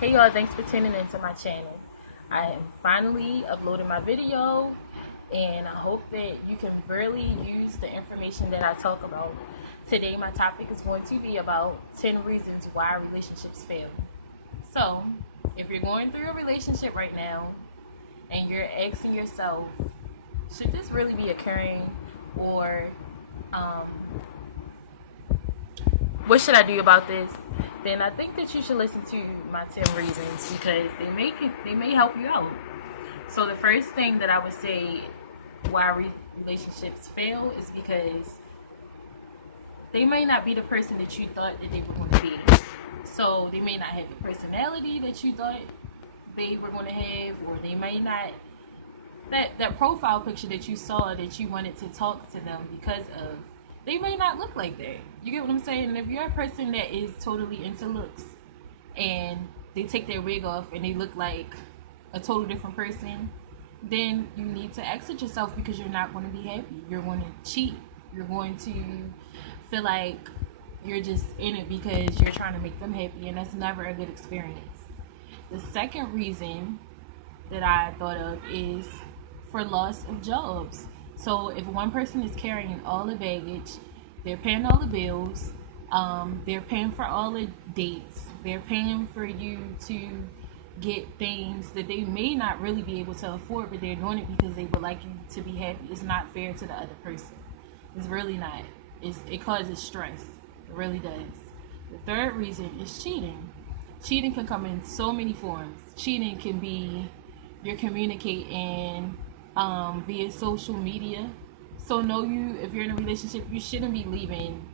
Hey y'all, thanks for tuning into my channel. I am finally uploading my video and I hope that you can really use the information that I talk about. Today my topic is going to be about 10 reasons why relationships fail. So, if you're going through a relationship right now and you're asking yourself, should this really be occurring, or um, what should I do about this? Then I think that you should listen to my 10 reasons because they may help you out. So the first thing that I would say why relationships fail is because they may not be the person that you thought that they were going to be. So they may not have the personality that you thought they were going to have, or they may not that profile picture that you saw that you wanted to talk to them because of, they may not look like that. You get what I'm saying? And if you're a person that is totally into looks and they take their wig off and they look like a total different person, then you need to exit yourself because you're not going to be happy. You're going to cheat. You're going to feel like you're just in it because you're trying to make them happy, and that's never a good experience. The second reason that I thought of is for loss of jobs. So if one person is carrying all the baggage, they're paying all the bills, they're paying for all the dates, they're paying for you to get things that they may not really be able to afford, but they're doing it because they would like you to be happy. It's not fair to the other person. It's really not. It causes stress. It really does. The third reason is cheating. Cheating can come in so many forms. Cheating can be you're communicating via social media. So know you, if you're in a relationship, you shouldn't be leaving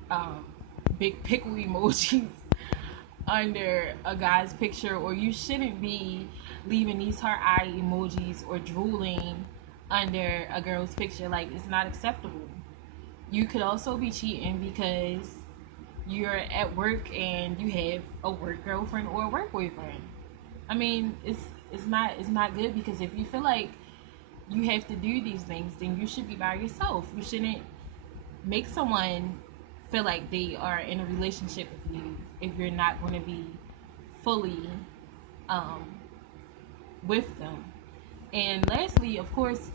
big pickle emojis under a guy's picture, or you shouldn't be leaving these heart eye emojis or drooling under a girl's picture. Like, it's not acceptable. You could also be cheating because you're at work and you have a work girlfriend or a work boyfriend. I mean, it's not good, because if you feel like you have to do these things, then you should be by yourself. You shouldn't make someone feel like they are in a relationship with you if you're not going to be fully with them. And lastly, of course,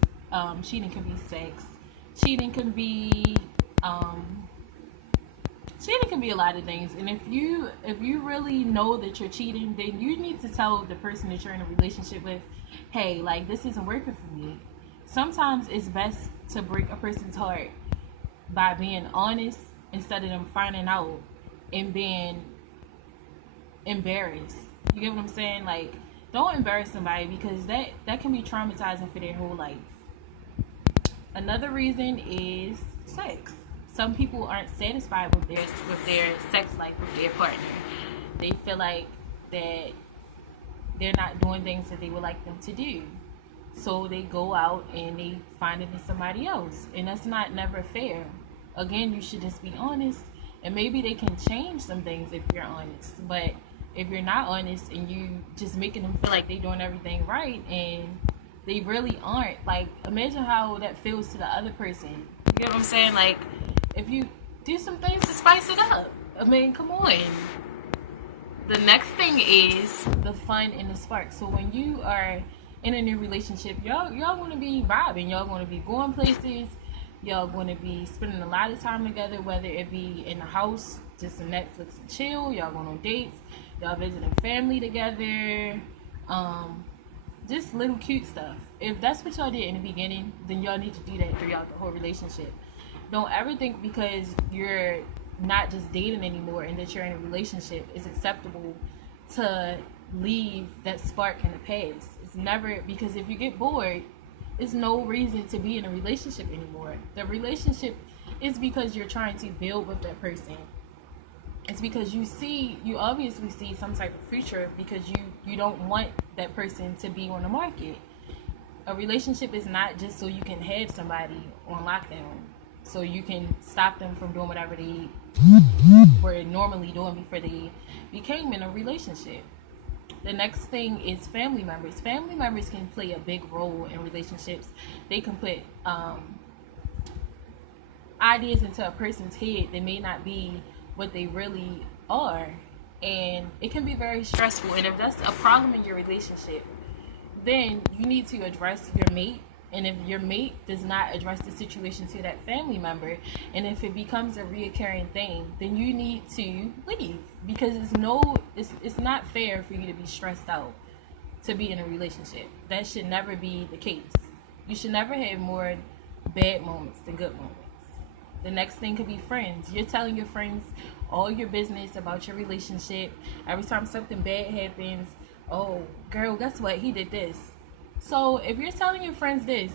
cheating can be sex. Cheating can be cheating can be a lot of things. And if you really know that you're cheating, then you need to tell the person that you're in a relationship with, hey, like, this isn't working for me. Sometimes it's best to break a person's heart by being honest instead of them finding out and being embarrassed. You get what I'm saying? Like, don't embarrass somebody, because that can be traumatizing for their whole life. Another reason is sex. Some people aren't satisfied with their sex life with their partner. They feel like that they're not doing things that they would like them to do. So they go out and they find it in somebody else. And that's never fair. Again, you should just be honest. And maybe they can change some things if you're honest. But if you're not honest and you just making them feel like they're doing everything right and they really aren't, like, imagine how that feels to the other person. You get what I'm saying? Like, if you do some things to spice it up, I mean, come on. The next thing is the fun and the spark. So when you are in a new relationship, y'all going to be vibing. Y'all going to be going places. Y'all going to be spending a lot of time together, whether it be in the house, just some Netflix and chill. Y'all going on dates. Y'all visiting family together. Just little cute stuff. If that's what y'all did in the beginning, then y'all need to do that throughout the whole relationship. Don't ever think because you're not just dating anymore and that you're in a relationship, it's acceptable to leave that spark in the past. It's never, because if you get bored, it's no reason to be in a relationship anymore. The relationship is because you're trying to build with that person. It's because you obviously see some type of future, because you don't want that person to be on the market. A relationship is not just so you can have somebody on lockdown, so you can stop them from doing whatever they were normally doing before they became in a relationship. The next thing is family members. Family members can play a big role in relationships. They can put ideas into a person's head that may not be what they really are. and it can be very stressful. And if that's a problem in your relationship, then you need to address your mate. And if your mate does not address the situation to that family member, and if it becomes a reoccurring thing, then you need to leave, because it's not fair for you to be stressed out to be in a relationship. That should never be the case. You should never have more bad moments than good moments. The next thing could be friends. You're telling your friends all your business about your relationship. Every time something bad happens, oh, girl, guess what? He did this. So if you're telling your friends this,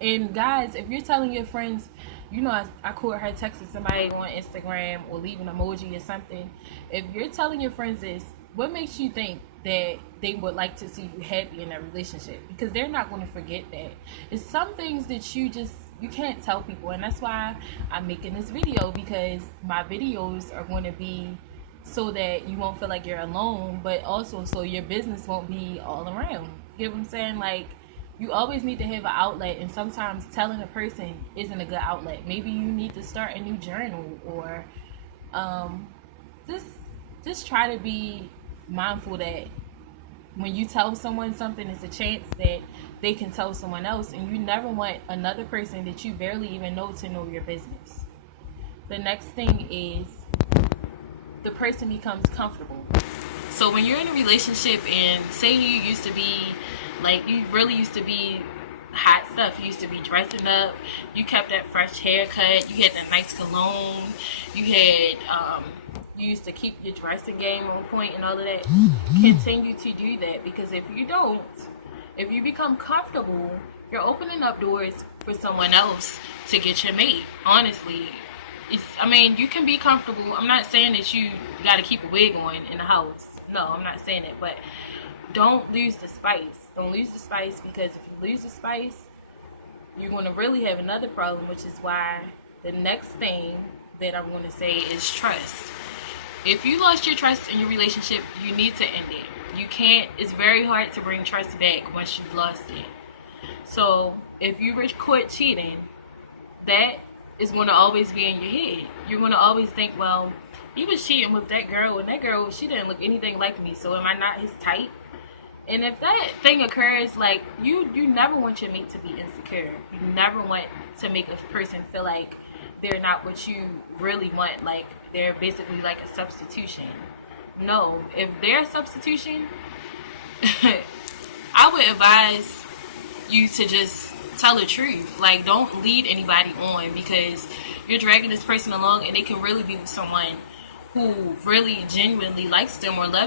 and guys, if you're telling your friends, I caught her texting somebody on Instagram or leaving an emoji or something. If you're telling your friends this, what makes you think that they would like to see you happy in a relationship? Because they're not going to forget that. It's some things that you can't tell people, and that's why I'm making this video, because my videos are going to be so that you won't feel like you're alone, but also so your business won't be all around. You get what I'm saying? Like, you always need to have an outlet, and sometimes telling a person isn't a good outlet. Maybe you need to start a new journal, or just try to be mindful that when you tell someone something, it's a chance that they can tell someone else, and you never want another person that you barely even know to know your business. The next thing is the person becomes comfortable. So when you're in a relationship, and say you used to be, like, you really used to be hot stuff, you used to be dressing up, you kept that fresh haircut, you had that nice cologne, you used to keep your dressing game on point and all of that, continue to do that. Because if you don't, if you become comfortable, you're opening up doors for someone else to get your mate. Honestly, you can be comfortable. I'm not saying that you got to keep a wig on in the house. No, I'm not saying it. But don't lose the spice. Don't lose the spice, because if you lose the spice, you're going to really have another problem, which is why the next thing that I'm going to say is trust. If you lost your trust in your relationship, you need to end it. You can't, it's very hard to bring trust back once you've lost it. So if you were caught cheating, that is going to always be in your head. You're going to always think, well, he was cheating with that girl, and that girl, she didn't look anything like me, so am I not his type? And if that thing occurs, like, you never want your mate to be insecure. You never want to make a person feel like they're not what you really want, like they're basically like a substitution. No, if they're a substitution, I would advise you to just tell the truth. Like, don't lead anybody on, because you're dragging this person along, and they can really be with someone who really genuinely likes them or loves